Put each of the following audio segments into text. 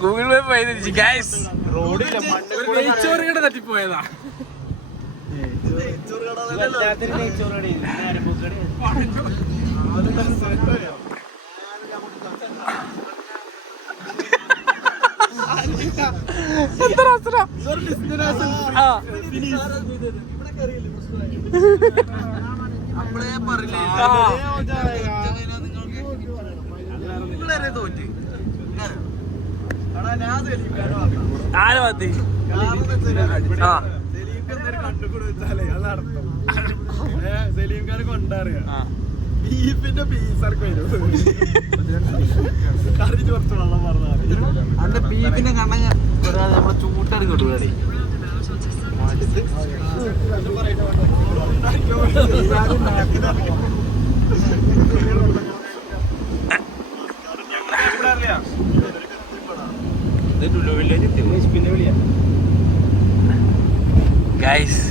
Google map വഴി തിരിച്ചു guys നെയ്ച്ചോറ് കട തട്ടിപ്പോയതാ എത്ര അവസരം? ആ. ആ. ആരെ മതി ആ. സലീംകാരെ കൊണ്ടറിയാം. ബീഫിന്റെ പീസർക്ക് വരും. കറി കുറച്ച് വെള്ളം പറഞ്ഞാൽ ബീഫിന്റെ കണ്ണങ്ങ ഒരാൾ നമ്മളെ ചൂട്ടറി കൊണ്ടുപോയി ഗൈസ്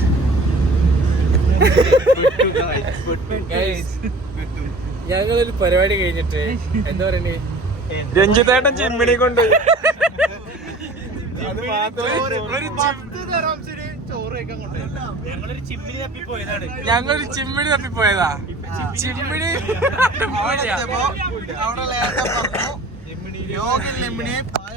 ഞങ്ങളൊരു പരിപാടി കഴിഞ്ഞിട്ട് എന്താ പറയണേ? രഞ്ജിത്തേട്ടൻ ചിമ്മിണി കൊണ്ട്. അത് ഞങ്ങളൊരു ചിമ്മിണി തപ്പിപ്പോയതാ ചിമ്മിണി അവിടെ പറഞ്ഞു. മടക്കിയിട്ട്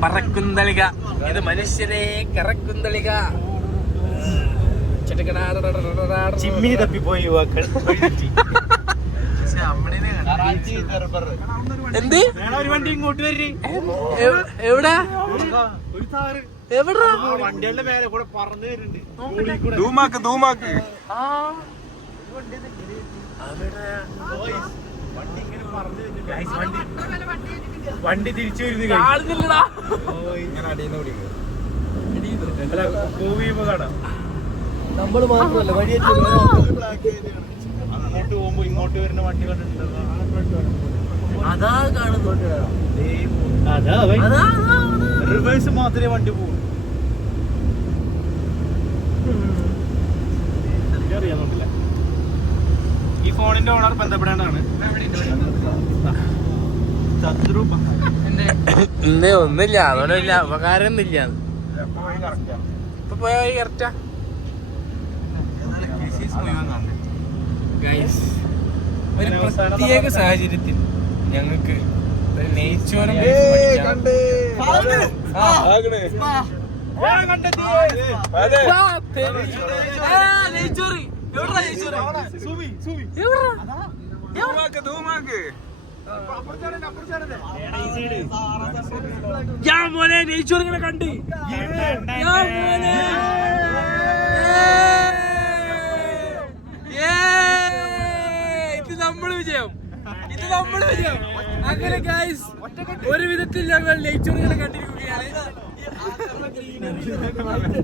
പറക്കുന്തളിക. ഇത് മനുഷ്യരെ കറക്കുന്തളിക. ചിമ്മി തപ്പിപ്പോയി യുവാക്കൾ. എന്ത്? ഒരു വണ്ടി ഇങ്ങോട്ട് വരി. എവ്- എവിടെ? ഒരു താറ് എവിടാ? വണ്ടികളുടെ മേലെ കൂടെ പറന്നു വരുന്നുണ്ട്. ധൂമാക്ക് ധൂമാക്ക്. ആ. വണ്ടി. തിരിച്ചു വരുന്നു അടിയുന്ന കാണാം നമ്മൾ മാത്രമല്ല അങ്ങോട്ട് പോകുമ്പോ ഇങ്ങോട്ട് വരുന്ന വണ്ടി കണ്ടിട്ടുണ്ടോ അതാ കാണുന്നുണ്ട് അതാ റിവേഴ്സ് മാത്രമേ വണ്ടി പോകും അറിയാന്നില്ല ഈ ഫോണിന്റെ ഓണർ ബന്ധപ്പെടേണ്ടതാണ്. ശത്രു ഇന്ന് ഒന്നില്ല അതുകൊണ്ടില്ല ഉപകാരം ഒന്നുമില്ല ഇപ്പൊ പോയ വഴി കറക്റ്റാ. ഗൈസ് ഒരു പ്രത്യേക സാഹചര്യത്തിൽ ഞങ്ങൾക്ക് ഒരു നെയ്ച്ചോറും നെയ്ച്ചോറ്. യാ മോനെ നെയ്ച്ചോറ് ഇങ്ങനെ കണ്ട് യാ മോനെ! ഇത് നമ്മൾ വിജയം ഇത് നമ്മൾ വിജയം അങ്ങനെ ഗൈസ് ഒരു വിധത്തിൽ ഞങ്ങൾ നെയ്ച്ചോറ് ഇങ്ങനെ കണ്ടിരിക്കുകയാണ് അങ്ങനെ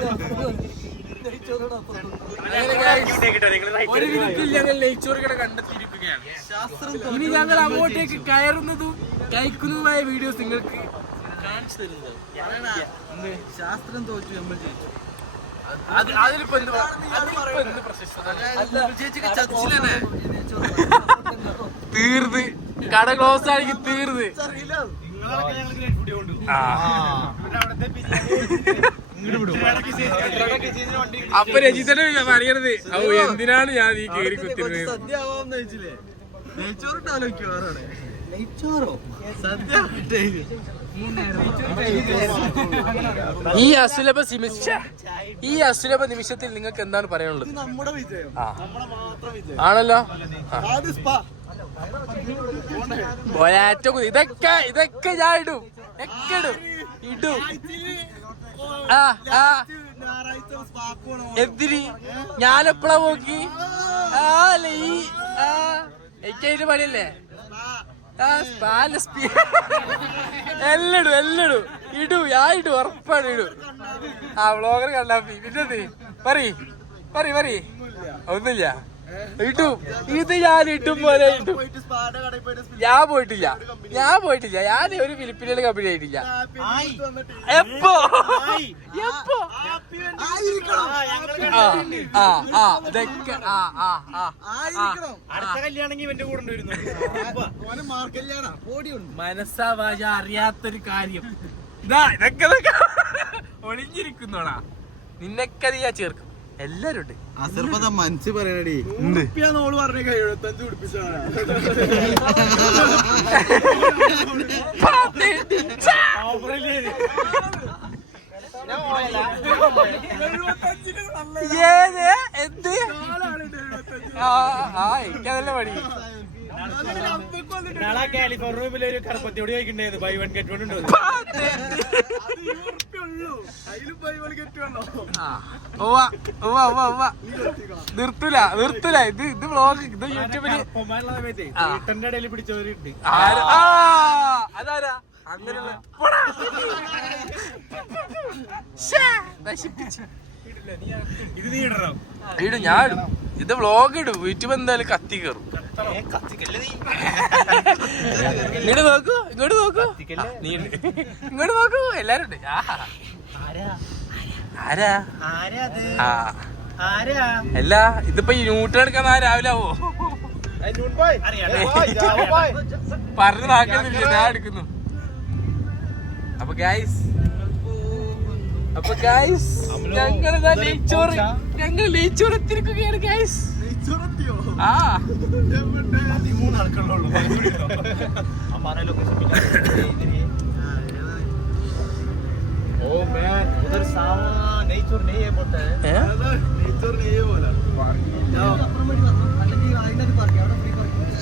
guys, ഒരു വിധത്തിൽ ഞങ്ങൾ നെയ്ച്ചോറ് കട കണ്ടെത്തിയിരിക്കുകയാണ് ഇനി ഞങ്ങൾ അങ്ങോട്ടേക്ക് കയറുന്നതും കഴിക്കുന്നതുമായ വീഡിയോസ് നിങ്ങൾക്ക് കാണിച്ചു ശാസ്ത്രം തോറ്റു നമ്മൾ ജയിച്ചു അത് അതിലിപ്പോ കട ക്ലോസ് ആണെങ്കിൽ തീർന്ന് ആ. അപ്പൊ രജിതനെ പറയണത് ഓ എന്തിനാണ് ഞാൻ ഈ കേറി കുത്തിരുന്നത്? സദ്യ ആവാന്ന് വെച്ചില്ലേ നെയ്ച്ചോറിട്ട് ആലോചിക്കും ആരാണ് നെയ്ച്ചോറോ? സദ്യ ഈ അസുലഭ നിമിഷ ഈ അസുലഭ നിമിഷത്തിൽ നിങ്ങൾക്ക് എന്താണ് പറയാനുള്ളത്? നമ്മുടെ വിജയം. ആ. മാത്രം വിജയം. ആണല്ലോ? ഒരാറ്റ ഇതൊക്കെ ഇതൊക്കെ ഞാൻ ഇടും. ഒക്കെ ഇടും. ഇടും. എന്തിന്? ഞാനെപ്പളാ നോക്കി ആ അല്ല ഈ ആ. എനിക്ക് എനിക്കതിന്റെ പണിയല്ലേ? എല്ലടും എല്ലടും. ഇടും ഞാൻ ഇടും ഉറപ്പാണ് ഇടൂ. ആ വ്ളോഗർ കണ്ടാ പിന്നെ പറ പറയ്. ഒന്നുമില്ല. ഇത് ഞാൻ ഇട്ടും പോലെ ഇട്ടും. ഞാൻ പോയിട്ടില്ല. ഞാൻ പോയിട്ടില്ല. ഞാൻ ഒരു ഫിലിപ്പിനുള്ള കമ്പനി ആയിട്ടില്ല. എപ്പോ? എപ്പോ? മനസ്സാവാജ അറിയാത്തൊരു കാര്യം. ഇതാ ഇതൊക്കെ ഒളിഞ്ഞിരിക്കുന്നോടാ. നിന്നൊക്കെ ഞാൻ ചേർക്കും. എല്ലാരും ഉണ്ട് അസർപ്പത മനസ്സ് പറയണടി. ഓൾ പറഞ്ഞ എഴുപത്തഞ്ച് കുടിപ്പിച്ചാണ് ഏത്? എന്ത്? ആ ആ എനിക്കതല്ല പണി. നാളെ കാലിഫോർണിയയിൽ ഒരു കടപ്പത്തിയോട് ചോദിക്കണ്ടായിരുന്നു ബൈ വൺ ഗെറ്റ് വൺ ഉണ്ടോ. നിർത്തൂല നിർത്തൂല. ഇത് ഇത് വ്ളോഗ് ഇത് യൂട്യൂബിൽ. വീട്ടിന്റെ ഇടയിൽ പിടിച്ചവരുണ്ട്. അതാരാ? അങ്ങനെയുള്ള. ഇത് നീ ഇടണം. ഇടും ഞാൻ ഇടും. ഇത് വ്ളോഗ് ഇടും. യൂട്യൂബ് എന്തായാലും കത്തി കയറും. ഇങ്ങോട്ട് നോക്കൂ ഇങ്ങോട്ട് നോക്കൂ. നീ ഉണ്ട്. ഇങ്ങോട്ട് നോക്കൂ എല്ലാരും ഉണ്ട്. ആരാ? അല്ല ഇതിപ്പോ ഈ ന്യൂട്ടൺ എടുക്കാൻ രാവിലെ ആവോ? പറഞ്ഞു നാക്കുന്നില്ല ഞാൻ എടുക്കുന്നു. അപ്പൊ ഗായ്സ് അപ്പൊ ഗായ്സ് ഞങ്ങൾ നെയ്ച്ചോറ്. ഞങ്ങൾ നെയ്ച്ചോറ് എത്തിരിക്കുകയാണ് ഗൈസ് ആ ओ मैं उधर सावा नेचर नहीं है बोलता है नेचर नहीं है बोला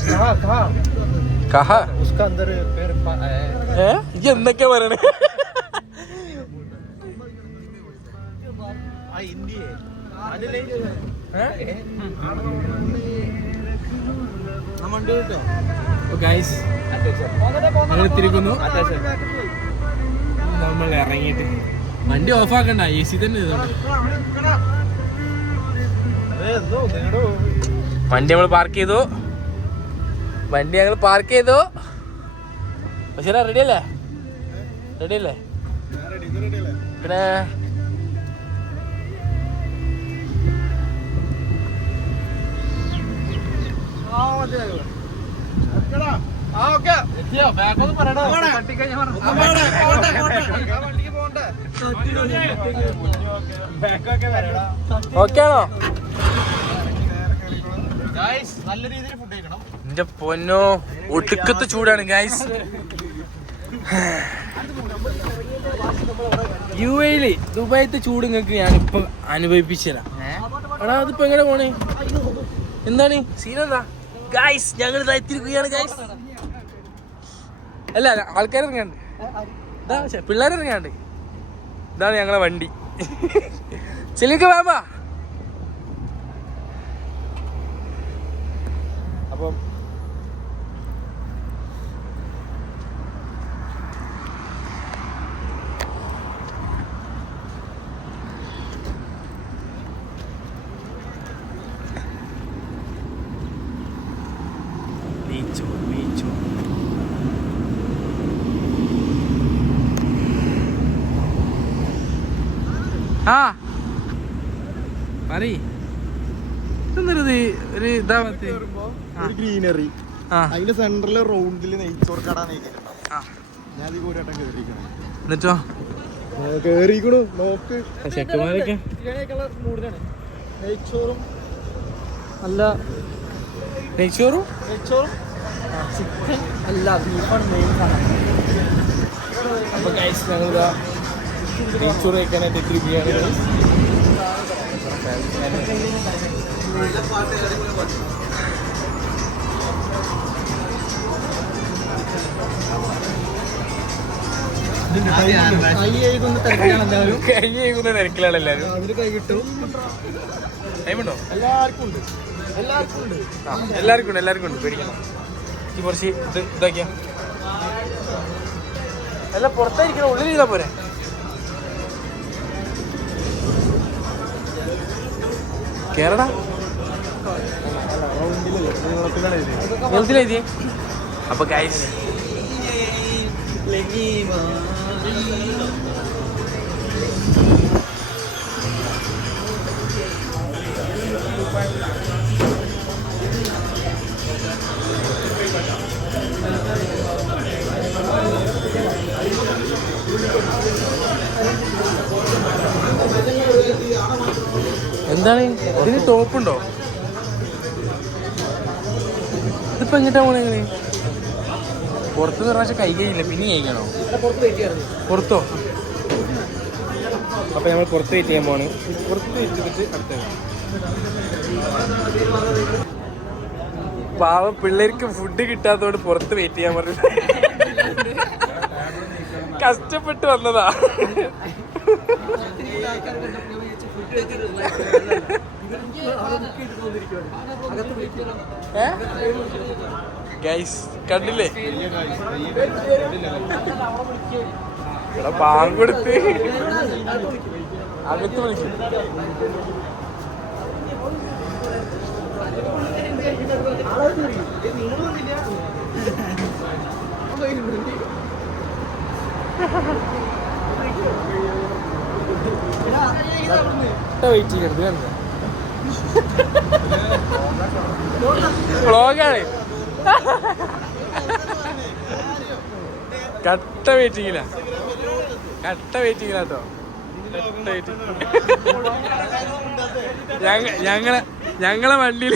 कहा कहा उसका अंदर पेड़ है ये अंदर क्या बना है ഗൈസ് നമ്മൾ ഇറങ്ങിയിട്ട്. വണ്ടി ഓഫ് ആക്കണ്ട എ സി തന്നെ വണ്ടി നമ്മൾ പാർക്ക് ചെയ്തു. വണ്ടി ഞങ്ങൾ പാർക്ക് ചെയ്തു. പക്ഷേ റെഡി അല്ലേ? റെഡി അല്ലേ? പിന്നെ കഴിക്കണം. എന്റെ പൊന്നോ ഒടുക്കത്ത് ചൂടാണ് ഗൈസ് യു എയിൽ ദുബായത്തെ ചൂട് നിങ്ങൾക്ക് ഞാനിപ്പൊ അനുഭവിപ്പിച്ചതാ എടാ അതിപ്പോ എങ്ങനെ പോണേ? എന്താണ്? സീൻ ഗൈസ് ഞങ്ങൾ ഇതായിത്തിരിക്കുകയാണ് ഗൈസ് അല്ല ആൾക്കാർ ഇറങ്ങാണ്ട്. ഇതാ പിള്ളേർ ഇറങ്ങാണ്ട്. ഇതാണ് ഞങ്ങളെ വണ്ടി. ചെലിക്ക് വേമ്പാ ആ. പറയ്. ഇതെന്തൊരിത് ഒരു ഇതാ ഒരു ഗ്രീനറി. അതിന്റെ സെന്ററിൽ റൗണ്ടിൽ നെയ്ച്ചോർ കട ഞാൻ ഈ പോരാട്ടം കേറിക്കണം എന്നിട്ടോ? കേറിക്കണു നോക്ക്. ചെക്കന്മാരൊക്കെ നെയ്ച്ചോറും അല്ല. നെയ്ച്ചോറും? നെയ്ച്ചോറും ചിക്കൻ അല്ല ബീഫാണ് മെയിൻ സാധനം. അപ്പൊ ഗൈസ് ഞങ്ങളിതാ നെയ്ച്ചോറ് കഴിക്കാനായിട്ട് എത്തിയിരിക്കുകയാണ് guys. കൈ എഴുതുന്ന തിരക്കിലാണ് എല്ലാവരും. കൈ കഴിക്കുന്ന തിരക്കിലാണ് എല്ലാവരും. അതിന് കൈ കിട്ടും. ടൈമുണ്ടോ എല്ലാവർക്കും ഉണ്ട്. എല്ലാവർക്കും ഉണ്ട്. എല്ലാവർക്കും ഉണ്ട് എല്ലാവർക്കും ഉണ്ട്. പേടിക്കണം ഈ കുറച്ച് ഇത് ഇതാക്കിയാ. അല്ല പുറത്തായിരിക്കണം. ഉള്ളിൽ ചെയ്താൽ പോരെ. കേരടാ എഴുതി അപ്പൊ ഗൈസ് എന്താണ്? ഇതിന് ടോപ്പുണ്ടോ ഇതിപ്പോ എങ്ങോട്ടാ പോണേ എങ്ങനെ പുറത്ത് പ്രാവശ്യം കൈ കഴിയില്ല പിന്നെ കഴിക്കണോ പുറത്തോ? അപ്പൊ നമ്മൾ പുറത്ത് വെയിറ്റ് ചെയ്യാൻ പോണ് പുറത്ത് വെയിറ്റ് ചെയ്തിട്ട് അടുത്ത പാവ പിള്ളേർക്ക് ഫുഡ് കിട്ടാത്തതുകൊണ്ട് പുറത്ത് വെയിറ്റ് ചെയ്യാൻ പറഞ്ഞു കഷ്ടപ്പെട്ട് വന്നതാ. ഗൈസ് കണ്ടില്ലേ? ഇവിടെ കൊടുത്ത് അകത്ത് വിളിക്കും. വെയിറ്റ് ചെയ്യരുത് വ്ളോഗാണ് കട്ട വെയിറ്റിങ്ങില്ല കട്ട. വെയിറ്റിങ്ങില്ല കേട്ടോ കട്ട വെയിറ്റിംഗ് ഞങ്ങ ഞങ്ങളെ ഞങ്ങളെ വണ്ടിയിൽ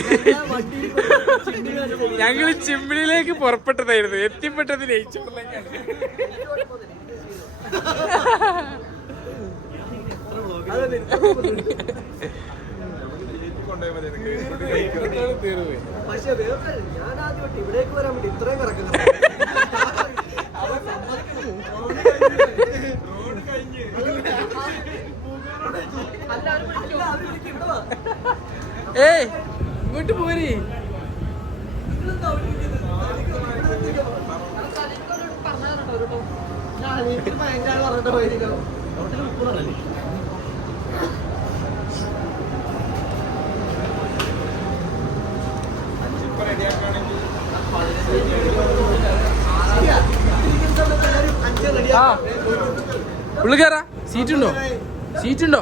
ഞങ്ങൾ ചിമ്മിണിയിലേക്ക് പുറപ്പെട്ടതായിരുന്നു. എത്തിപ്പെട്ടത് നെയ്ച്ചോറിലേക്കാണ് പക്ഷേ വേറെ ഞാൻ ആദ്യമായിട്ട് ഇവിടേക്ക് വരാൻ വേണ്ടി ഇത്രയും കിടക്കുന്നത് ഏയ് ഇങ്ങോട്ട് പോരി പറഞ്ഞിട്ട് പോയിരിക്കണം ആ. സീറ്റ് ഉണ്ടോ സീറ്റ് ഉണ്ടോ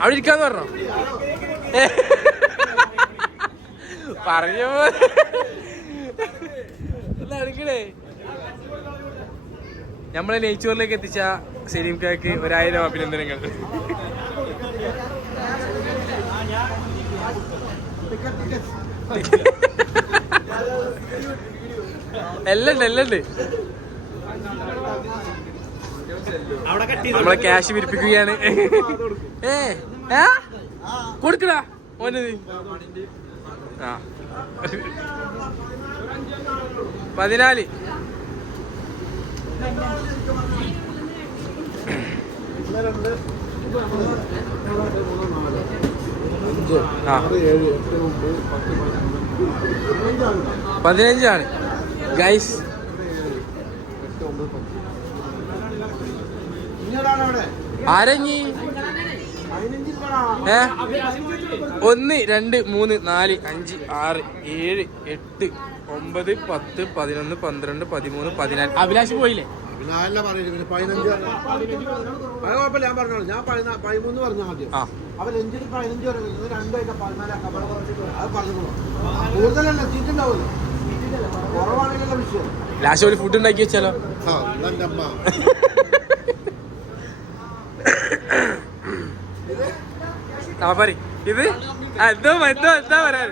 അവിടെ ഇരിക്കാന്ന് പറഞ്ഞോ. പറഞ്ഞ. അടുക്കണേ നമ്മളെ നെയ്ച്ചോറിലേക്ക് എത്തിച്ച സലീം ഒരായിരം അഭിനന്ദനങ്ങൾ. എല്ലാം എല്ലാം നമ്മളെ ക്യാഷ് വിരിപ്പിക്കുകയാണ്. ഏ കൊടുക്കടാ ഓനത് ആ. പതിനാല്. ആ പതിനഞ്ചാണ്. ഗൈസ് ആരങ്ങി? ഏ? ഒന്ന് രണ്ട് മൂന്ന് നാല് അഞ്ച് ആറ് ഏഴ് എട്ട് ഒമ്പത് പത്ത് പതിനൊന്ന് പന്ത്രണ്ട് പതിമൂന്ന് പതിനാല്. അഭിലാഷ് പോയില്ലേ? ഞാനല്ല പറയില്ല പിന്നെ പതിനഞ്ച് അത് കുഴപ്പമില്ല ഞാൻ പറഞ്ഞോളൂ ഞാൻ പതിനാ- പതിമൂന്ന് പറഞ്ഞ ആദ്യം ആ അപ്പൊ ലഞ്ചിന് പതിനഞ്ച് വരെ വരുന്നത് രണ്ടായിട്ട് പതിനാലാക്കാം അവിടെ അത് പറഞ്ഞോളൂ കൂടുതലല്ല വിഷയം ലാസ്റ്റ് ഒരു ഫുഡ് ഉണ്ടാക്കി വെച്ചാലോ ആ അമ്മ പറി ഇത് എന്തോ എന്തോ എന്താ പറയാ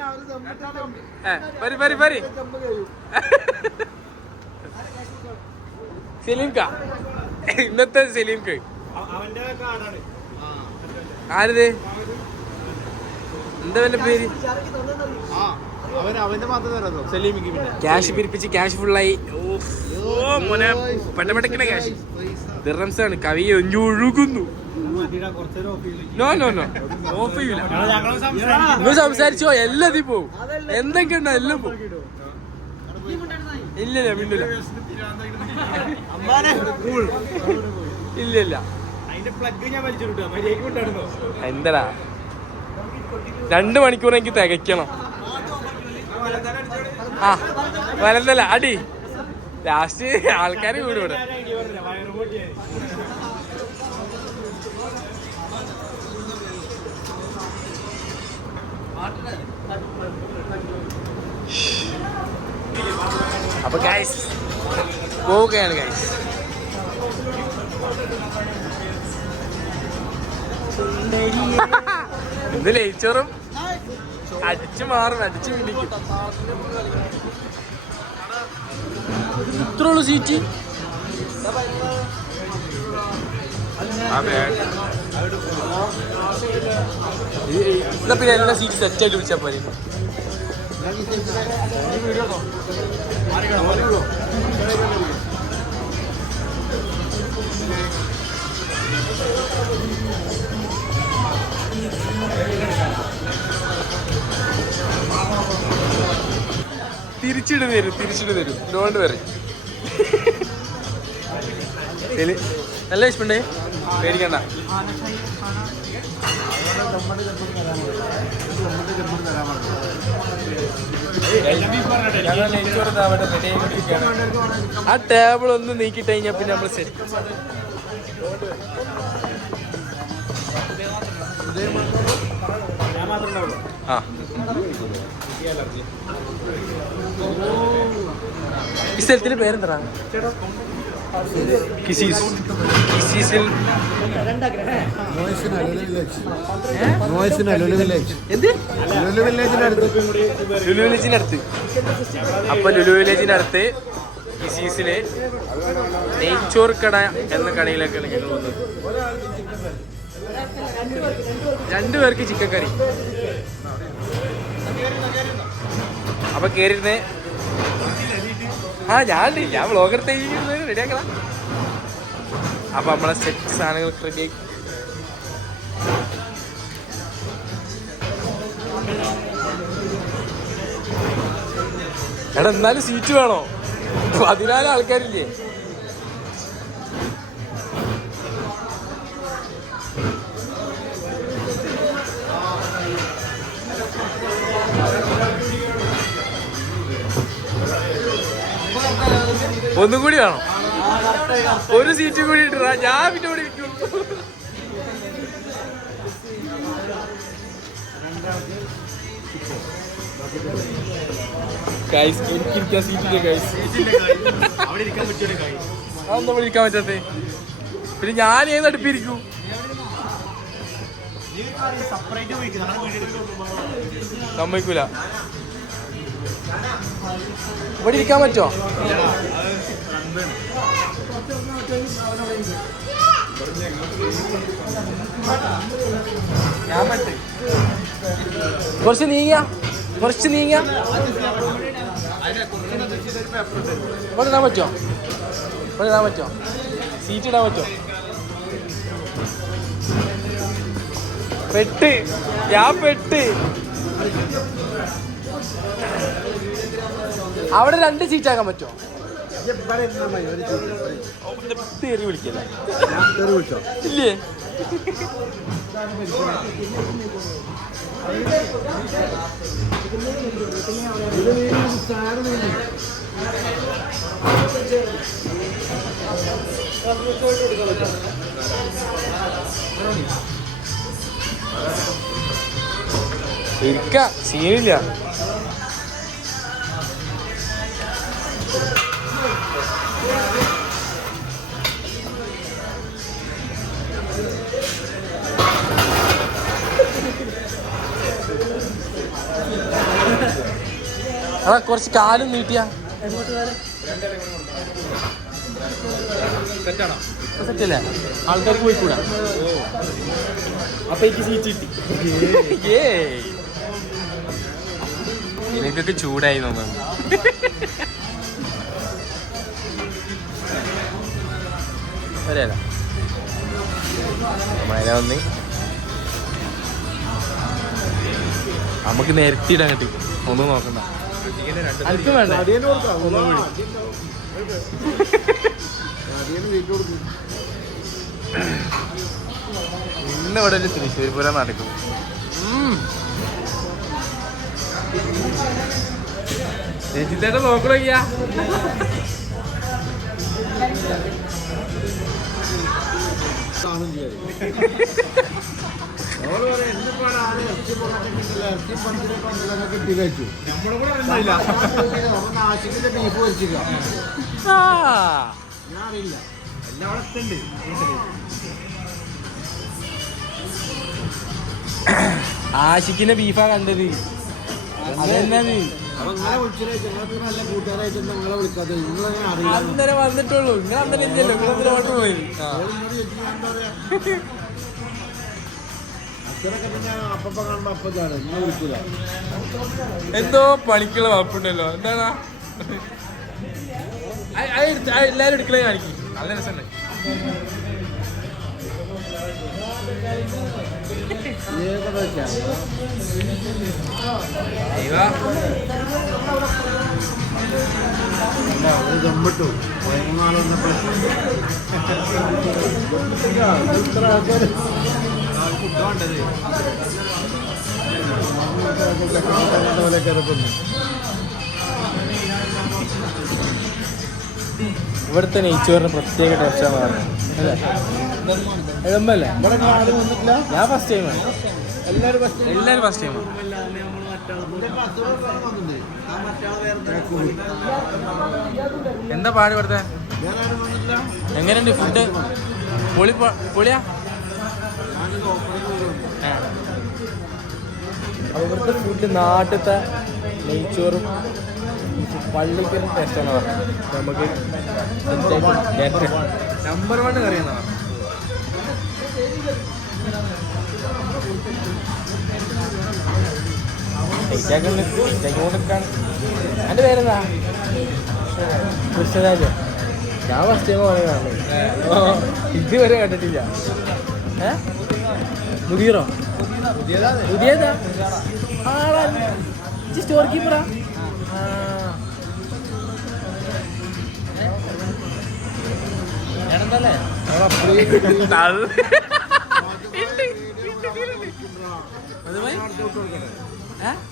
പരി പരി പരി സലീം കാ ഇന്നത്തെ സലീം കാ ആരത്? എന്താ പേര്? ക്യാഷ് പിരിപ്പിച്ച് ക്യാഷ് ഫുള്ളായി. മോനെ പെട്ടപ്പെട്ടക്കിന്റെ ക്യാഷ്. ദിറംസ് ആണ് കവി ഒഴുകുന്നു. No no no. ഓഫ് ചെയ്യൂല. നിങ്ങൾ സംസാരിച്ചോ? എല്ലാം പോവും. എന്തൊക്കെ ഉണ്ടോ എല്ലാം പോവും. ഇല്ല ഇല്ല മിണ്ടില്ല ഇല്ല ഇല്ല. എന്തടാ? രണ്ട് മണിക്കൂർ എനിക്ക് തികയ്ക്കണം. ആ വലന്തല്ല അടി. ലാസ്റ്റ് ആൾക്കാർ വീട് ഇവിടെ. ഐഡിയ പറഞ്ഞില്ല അപ്പൊ ഗൈസ് പോവുകയാണ് ഗൈസ് ഇന്ന് ലയിച്ചോറും? അടിച്ചു മാറും അടിച്ചു വിളിക്കും ഇത്രയുള്ളൂ സീറ്റ് എന്നാ പിന്നെ എല്ലാ സീറ്റ് സെറ്റ് ആയിട്ട് വിളിച്ചാൽ പോലെ തിരിച്ചിട്ട് തരും തിരിച്ചിട്ട് തരും ഡോണ്ട് വരെ. നല്ല ഇഷ്ടമുണ്ടേ പേടിക്കണ്ട. ആ ടേബിൾ ഒന്ന് നീക്കിട്ട് കഴിഞ്ഞാൽ പിന്നെ നമ്മൾ ഉണ്ടാവുള്ളൂ ആ. ഈ സ്ഥലത്തിന്റെ പേരെന്താ കിസീസ് കിസീസിൽ നോയ്സിന് ലുലു വില്ലേജ് എന്ത്? ലുലു വില്ലേജിന്റെ അടുത്ത്. ലുലു വില്ലേജിന്റെ അടുത്ത്. അപ്പൊ ലുലു വില്ലേജിനടുത്ത് അടുത്ത് കിസീസിലെ നെയ്ച്ചോർ കട എന്ന കടയിലേക്കാണ് ഞങ്ങൾ വന്നത്. രണ്ടുപേർക്ക് ചിക്കൻ കറി അപ്പൊ കേറിയിരുന്നേ ആ ഞാൻ ഞാൻ വ്ളോഗർ റെഡിയാക്കണം അപ്പൊ നമ്മളെ സെറ്റ് സാധനങ്ങൾ റെഡിയാക്കി എടാ എന്നാലും സീറ്റ് വേണോ? പതിനാല് ആൾക്കാരില്ലേ? ഒന്നും കൂടി വേണം. ഒരു സീറ്റ് കൂടി ഇട്ടാ ഞാൻ പിന്നെ ഇവിടെ ഇരിക്കും ഗൈസ് ഇവിടെ ഇരിക്കാൻ പറ്റാത്തേ പിന്നെ ഞാൻ ഏത് അടുപ്പിരിക്കും സമ്മതിക്കൂല. ഇവിടെ ഇരിക്കാൻ പറ്റുമോ? കുറച്ച് നീങ്ങിയ. കുറച്ച് നീങ്ങിയ. ഇവിടെ ഇടാൻ പറ്റുമോ? ഇവിടെ ഇടാൻ പറ്റുമോ? സീറ്റ് ഇടാൻ പറ്റുമോ? പെട്ട്. ഞാൻ പെട്ട്. അവിടെ രണ്ട് സീറ്റ് ആക്കാൻ പറ്റുമോ? തെറി വിളിക്കല്ല ഇല്ലേ. ഇരിക്ക സീനില്ല അതാ കുറച്ച് കാലും നീട്ടിയ. സെറ്റല്ലേ? ആൾക്കാർക്ക് പോയിക്കൂടാ. അപ്പൊ എനിക്ക് സീറ്റ് കിട്ടി. ഏയ്. നിനക്കൊക്കെ ചൂടായി തോന്നുന്നു. വരാല. മഴ വന്ന് നമുക്ക് നിരത്തിയിടാൻ കിട്ടി ഒന്ന് നോക്കണ്ട. ഇന്ന് ഇവിടെ ഒരു തൃശ്ശൂർ പൂരം നടക്കും. ചേച്ചിത്തേട്ട നോക്കണയ്യാ സാധനം ചെയ്യാതെ ആശിക്കിന്റെ ബീഫ് കണ്ടത്. അതെന്നാ അപ്പൊ നിങ്ങളെ വിളിച്ചിട്ട് ഞങ്ങൾക്ക് നല്ല കൂട്ടുകാരായിട്ട് നിങ്ങളെ വിളിക്കാതെ നിങ്ങളെങ്ങനെ അറിയില്ല. അന്നേരം വന്നിട്ടുള്ളൂ. നിങ്ങൾ അന്നേരം ഇല്ലല്ലോ. നിങ്ങൾ ഓർഡർ പോയി എന്താ പിന്നെ അപ്പപ്പ കാണുമ്പോ അപ്പതാണ് നിങ്ങളെ വിളിക്കൂല. എന്തോ പണിക്കുള്ള വാപ്പുണ്ടല്ലോ. എന്താണാ? എല്ലാരും എടുക്കലേ കാണിക്കും. നല്ല രസമുണ്ട്. ദമ്മിട്ടു. പതിമൂന്നാൾ ഇവിടുത്തെ നെയ്ച്ചോറിന് പ്രത്യേക ടേസ്റ്റാണ് പറഞ്ഞത് അല്ലേ? ഇവിടെ ആരും വന്നിട്ടില്ല ഞാൻ ഫസ്റ്റ് ടൈമാണ് എല്ലാവരും ഫസ്റ്റ് എല്ലാവരും ഫസ്റ്റ് ടൈമാണ് എന്താ പാട് ഇവിടുത്തെ? എങ്ങനെയുണ്ട് ഫുഡ് പൊളി പൊളിയാ? ഇവിടുത്തെ ഫുഡ് നാട്ടിലത്തെ നെയ്ച്ചോറും പള്ളിക്കലും ടേസ്റ്റാണ് പറഞ്ഞത് നമുക്ക് നമ്പർ വൺ കറിയെന്നാണ് എന്റെ പേരെന്താ? കൃഷ്ണരാജ്. ഞാൻ ഫസ്റ്റ് ടൈം പറയുന്നതാണ് ഇതുവരെ കേട്ടിട്ടില്ല. ഏ? മുതീറോ പുതിയതാ സ്റ്റോർ കീപ്പറാ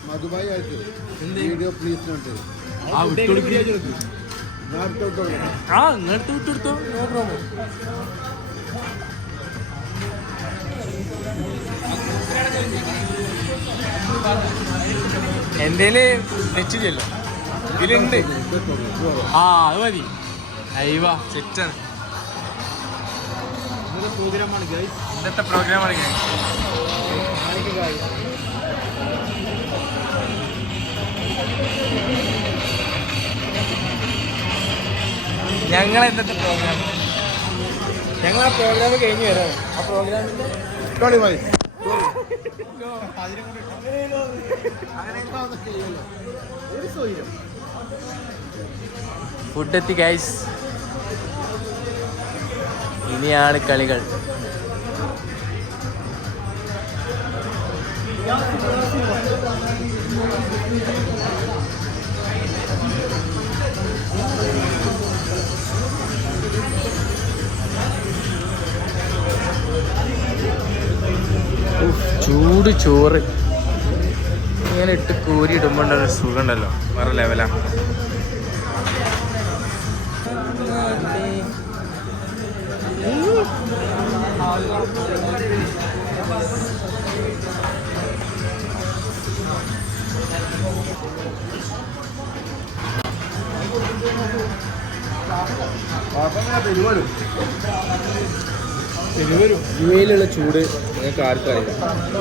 മധുബായി എന്ത്? വീഡിയോ പ്ലീസ് നോട്ട് ആ ഇങ്ങടുത്ത് വിട്ടെടുത്തോ നോ പ്രോബ്ലം എന്തേൽ തെറ്റില്ലല്ലോ. ഇതിലുണ്ട്. ആ അത് മതി. അയ്യവ സെറ്റാണ്. പ്രോഗ്രാമാണ് ഇന്നത്തെ പ്രോഗ്രാമാണ് ഞങ്ങൾ ഇന്നത്തെ പ്രോഗ്രാം ഞങ്ങൾ ആ പ്രോഗ്രാം കഴിഞ്ഞ് വരാം. ആ പ്രോഗ്രാമിന്റെ ഫുഡ് എത്തി ഗൈസ് ഇനിയാണ് കളികൾ. ഉഫ്, ചോറ്. ഇങ്ങനെ ഇട്ട് കോരി ഇടുമ്പോണ്ട ഒരു സുഖം ഉണ്ടല്ലോ വേറെ ലെവലാ യു എയിലുള്ള ചൂട്. നിങ്ങൾക്ക് ആർക്കും അറിയാം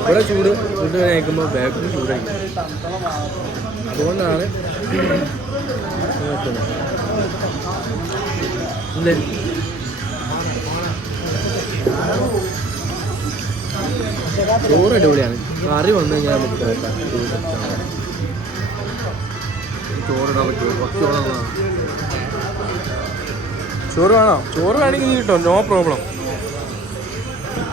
ഇവിടെ ചൂട് ഫുഡ് കഴിക്കുമ്പോൾ ബാക്കിൽ ചൂടായിരിക്കും അതുകൊണ്ടാണ്? ചോറ് അടിപൊളിയാണ്. കറി വന്നു കഴിഞ്ഞാൽ നമുക്ക് കഴിക്കാം ചോറിടാൻ പറ്റുമോ. ചോറ് വേണോ? ചോറ് വേണമെങ്കിൽ കിട്ടും. നോ പ്രോബ്ലം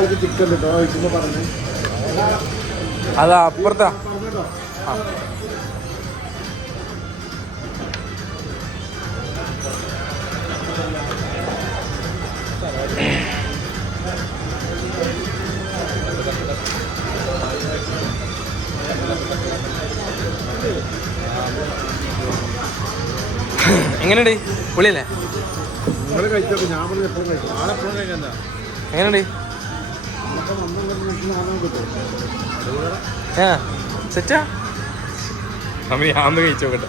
ഗ്ലാസ് ചിക്കൻ കിട്ടോ വയ്ക്കുമ്പോൾ പറഞ്ഞു. അതാ അപ്പുറത്താ. ആ. എങ്ങനെയുണ്ട്? പുളിയല്ലേ? നിങ്ങൾ കഴിച്ചോ? ഞാൻ പറഞ്ഞു എപ്പോഴും കഴിക്കും. ആളെ എപ്പോഴും കഴിക്കണ്ട എങ്ങനെയുണ്ട്? സെറ്റാ? കഴിച്ചു നോക്കട്ടെ.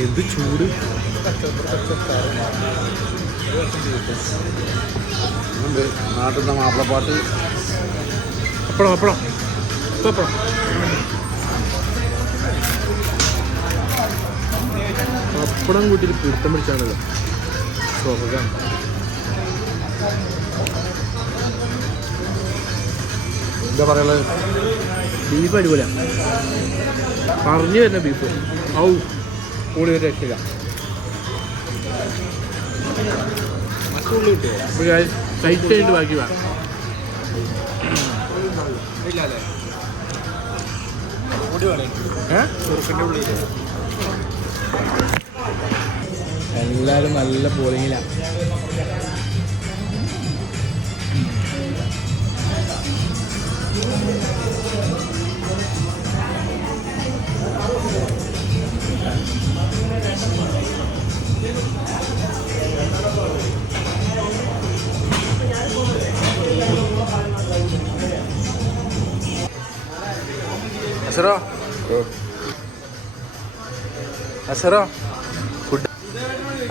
എന്ത്? ചൂട്? നാട്ടിൽ നിന്ന് മാപ്പിളപ്പാട്ട്? അപ്പഴോ അപ്പഴോ അപ്പഴം പപ്പടം കൂട്ടിയിട്ട് പിടുത്തം പിടിച്ചാണല്ലോ. സ്വാഭാവികം. എന്താ പറയുള്ളത് ബീഫ് അടിപൊളിയാണ് പറഞ്ഞു വരുന്ന ബീഫ്. ഔ കൂടി ഒരു രക്ഷയില്ല. ടൈറ്റ് ആയിട്ട് ബാക്കി വേണം എല്ലാരും നല്ല പോളിങ്ങിലാണ് അസറോ? അസറോ?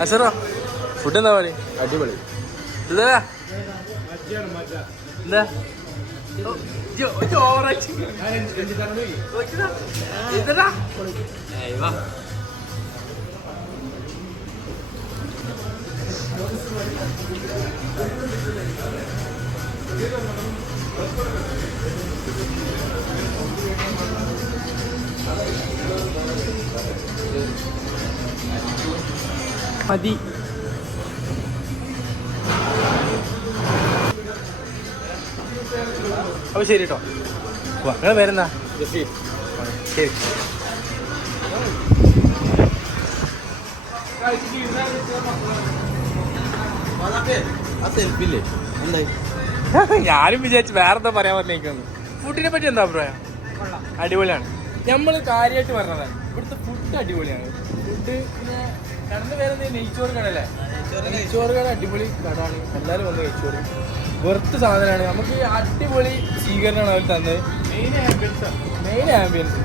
അസറോ ഫുഡ് എന്താ പോലെ അടിപൊളി. എന്താ? എന്താ മതി. അപ്പൊ ശരി കേട്ടോ നിങ്ങളെ പേരെന്താ? ശരി. ഞാനും വിചാരിച്ചു വേറെ എന്താ പറയാൻ പറഞ്ഞേക്കുന്നു ഫുഡിനെ പറ്റി എന്താ അഭിപ്രായം? അടിപൊളിയാണ്. നമ്മൾ കാര്യമായിട്ട് പറഞ്ഞതാണ്. ഇവിടുത്തെ ഫുഡ് അടിപൊളിയാണ്. ഫുഡ് പിന്നെ കടന്ന് പേരെന്ത് നെയ്ച്ചോറ് കടല്ലേ നെയ്ച്ചോറ് കട. അടിപൊളി കടയാണ്. എല്ലാവരും വന്ന് നെയ്ച്ചോറ്. വെറുത്ത് സാധനമാണ്. നമുക്ക് അടിപൊളി സ്വീകരണമാണ് അവർ തന്നത്. മെയിൻ ആംബിയൻസ് മെയിൻ ആംബിയൻസ്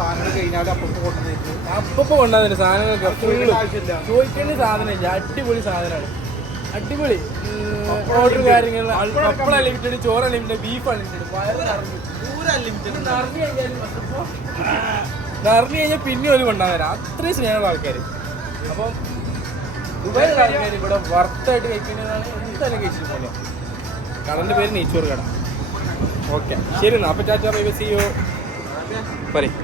സാധനങ്ങൾ കഴിഞ്ഞാൽ അപ്പൊ സാധനങ്ങളൊക്കെ ഫുള്ള് ചോദിക്കേണ്ട സാധനമില്ല. അടിപൊളി സാധനമാണ്. അടിപൊളി. ഓർഡർ കാര്യങ്ങൾ പപ്പടം അൺലിമിറ്റഡ് ചോറ് അൺലിമിറ്റഡ് ബീഫ് അൺലിമിറ്റഡ് വയറ് നിറഞ്ഞു. നിറഞ്ഞു കഴിഞ്ഞാൽ നിറഞ്ഞു കഴിഞ്ഞാൽ പിന്നെ ഒരു കൊണ്ടാൻ വരാം. അത്രയും സ്നേഹമുള്ള ആൾക്കാർ അപ്പം ദുബായിലുള്ള ആൾക്കാർ ഇവിടെ വർത്തായിട്ട് കഴിക്കുന്നതാണ് എന്തായാലും കഴിച്ചിട്ടില്ല പോലെ കടന്റെ പേര് നെയ്ച്ചോറ് കട. ഓക്കെ. ശരി എന്നാ. അപ്പൊ ചാച്ചാ ബൈ സി യു പറയും.